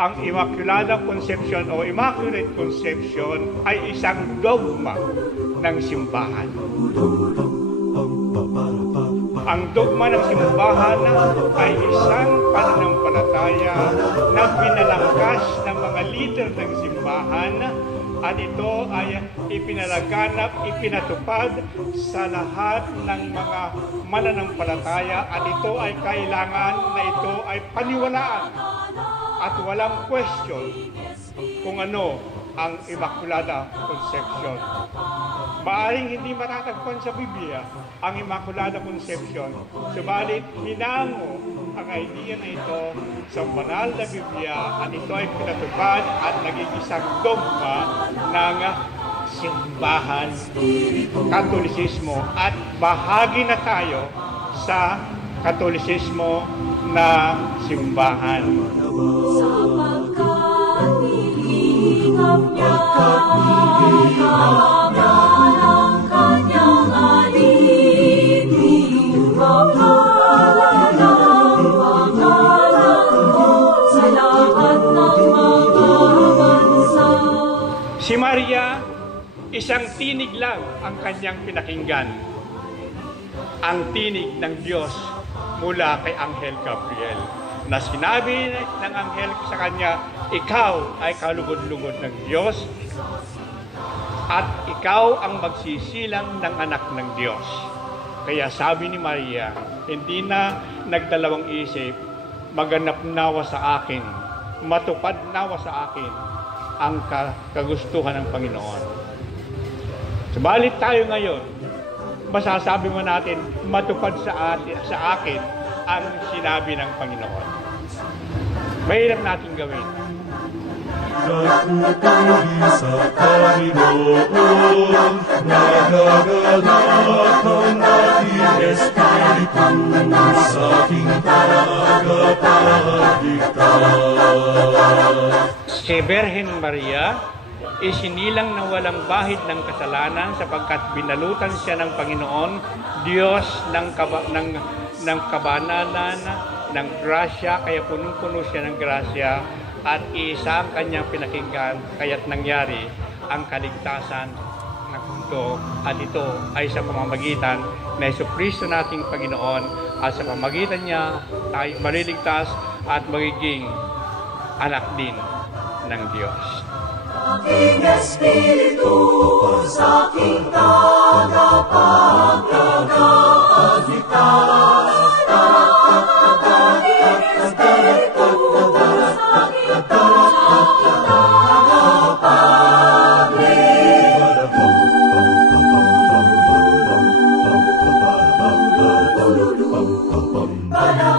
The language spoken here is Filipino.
ang Immaculada Conception o Immaculate Conception ay isang dogma ng simbahan. Ang dogma ng simbahan ay isang pananampalataya na pinalangkas ng mga leader ng simbahan at ito ay ipinalaganap, ipinatupad sa lahat ng mga mananampalataya at ito ay kailangan na ito ay paniwalaan at walang question kung ano ang Immaculada Conception. Maaring hindi matatagpuan sa Biblia ang Immaculada Conception, subalit hinango ang idea na ito sa banal na Biblia at ito ay pinatupad at naging isang dogma ng simbahan, Katolisismo, at bahagi na tayo sa Katolisismo na simbahan. Si Maria, isang tinig lang ang kanyang pinakinggan. Ang tinig ng Diyos mula kay Anghel Gabriel, na sinabi ng Anghel sa kanya, ikaw ay kalugod-lugod ng Diyos at ikaw ang magsisilang ng anak ng Diyos. Kaya sabi ni Maria, hindi na nagdalawang isip, maganap nawa sa akin, matupad nawa sa akin ang kagustuhan ng Panginoon. Subalit tayo ngayon, masasabi mo natin, matupad sa akin ang sinabi ng Panginoon. Mahirap natin gawin. Nagpupuri sa Panginoon, nagagalak ang ating Espiritu sa aking tagapagligtas. Si Birhen Maria, isinilang na walang bahid ng kasalanan sapagkat binalutan siya ng Panginoon, Diyos ng kabanalan, ng grasya, kaya punong-puno siya ng grasya, at isa ang kanyang pinakinggan, kaya't nangyari ang kaligtasan ng mundo, at ito ay sa pamamagitan na Jesucristo nating Panginoon, at sa pamamagitan niya tayo maliligtas at magiging anak din ng Diyos. Aking Espiritu sa aking tagapagligtas. Para